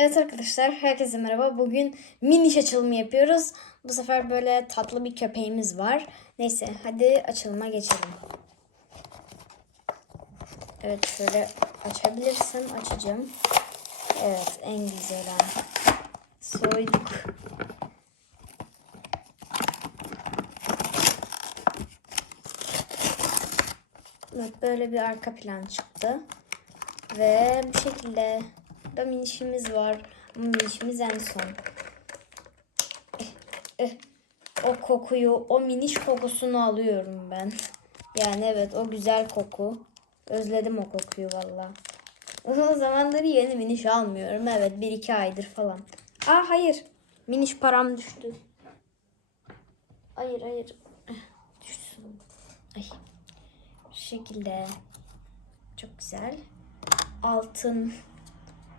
Evet arkadaşlar, herkese merhaba. Bugün miniş açılımı yapıyoruz. Bu sefer böyle tatlı bir köpeğimiz var. Neyse, hadi açılıma geçelim. Evet, şöyle açabilirsem açacağım. Evet, en güzel an. Soyduk. Evet, böyle bir arka plan çıktı. Ve bu şekilde da minişimiz var. Ama minişimiz en son. Eh, eh. O kokuyu, o miniş kokusunu alıyorum ben. Yani evet o güzel koku. Özledim o kokuyu valla. Uzun zamandır yeni miniş almıyorum. Evet bir iki aydır falan. Aa hayır. Miniş param düştü. Hayır hayır. Eh, Düşsün. Ay. Bu şekilde. Çok güzel. Altın.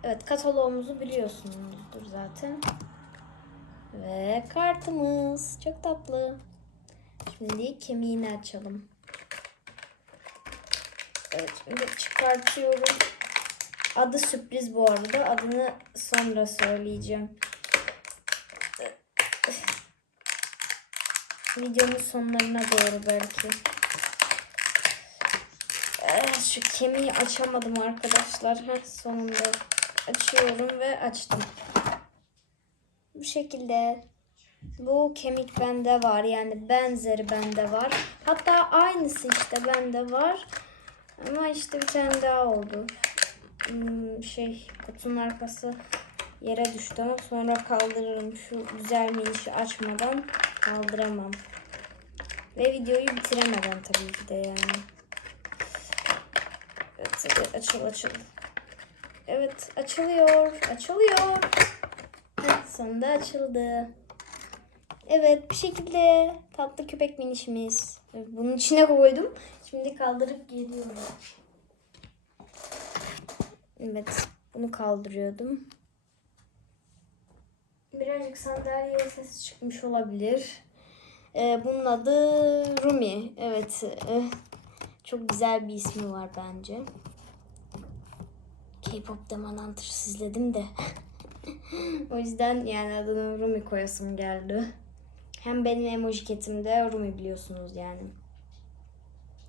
Evet kataloğumuzu biliyorsunuzdur zaten. Ve kartımız. Çok tatlı. Şimdi kemiğini açalım. Evet şimdi çıkartıyorum. Adı sürpriz bu arada. Adını sonra söyleyeceğim. Videonun sonlarına doğru belki. Eh, Şu kemiği açamadım arkadaşlar. Heh, sonunda açıyorum ve açtım. Bu şekilde bu kemik bende var. Yani benzeri bende var. Hatta aynısı işte bende var. Ama işte bir tane daha oldu. Hmm, şey kutunun arkası yere düştü ama sonra kaldırırım. Şu güzel minişi açmadan kaldıramam. Ve videoyu bitiremeden tabii ki de yani. Evet açıl açıl. Evet açılıyor. Açılıyor. Heh, sonunda açıldı. Evet bir şekilde tatlı köpek minişimiz. Bunun içine koydum. Şimdi kaldırıp geliyorum. Evet bunu kaldırıyordum. Birazcık sandalyeye ses çıkmış olabilir. Ee, bunun adı Rumi. Evet. eh, çok güzel bir ismi var bence. K-pop Demon Hunter izledim de. o yüzden yani adını Rumi koyasım geldi. Hem benim emoji ketimde Rumi biliyorsunuz yani.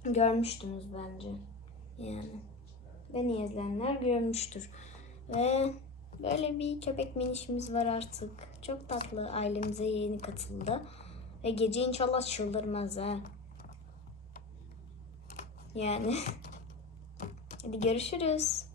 Görmüştünüz bence. Yani. Beni izleyenler görmüştür. Ve böyle bir köpek minişimiz var artık. Çok tatlı. Ailemize yeni katıldı. Ve gece inşallah çıldırmaz ha. Yani. Hadi görüşürüz.